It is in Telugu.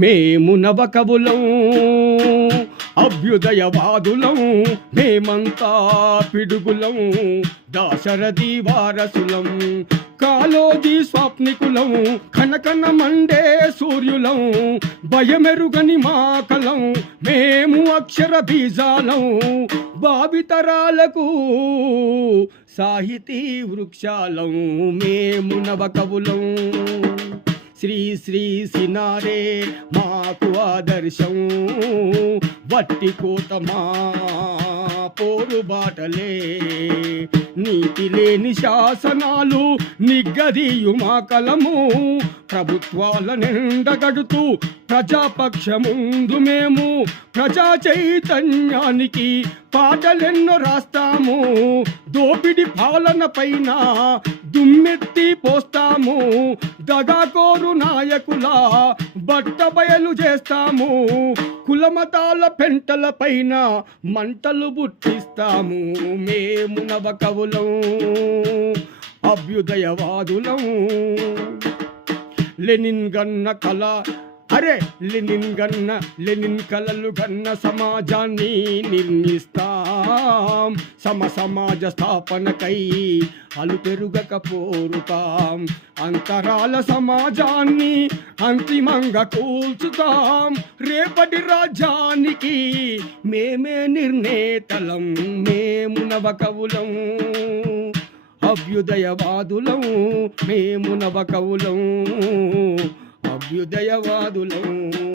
మేము నవకవులం అభ్యుదయవాదులం మేమంతా పిడుగులం దాశరథి వారసులం కాలోది స్వాప్నికులం కనకన మండే సూర్యులం భయమెరుగని మాకలం మేము అక్షర బీజాలం భావితరాలకు సాహితీ వృక్షాలం మేము నవకవులం. శ్రీ సినారే మాకు ఆదర్శం. వట్టి కోతమా పోరు బాటలే. నీతి లేని శాసనాలు నిగ్గదీయు మా కలము. ప్రభుత్వాల నిండగడుతూ ప్రజాపక్షముందు మేము. ప్రజా చైతన్యానికి పాటలెన్నో రాస్తాము. దోపిడి పాలన పైన దుమ్మెత్తి పోస్తాము దగాకోరు నాయకుల బట్ట బయలు చేస్తాము. కులమతాల పెంటల పైన మంటలు బుట్టిస్తాము. మేము నవకవులం అభ్యుదయవాదులం. లెనిన్ గన్న కళ అరే లెనిన్ గన్న లెనిన్ కలలు గన్న సమాజాన్ని నిర్మిస్తాం. సమ సమాజ స్థాపనకై అలు పెరుగక పోరుతాం. అంతరాల సమాజాన్ని అంతిమంగా కూల్చుతాం. రేపటి రాజ్యానికి మేమే నిర్ణేతలం మేము నవకవులం. అభ్యుదయవాదులం మేము నవకవులం. అభ్యుదయవాదులం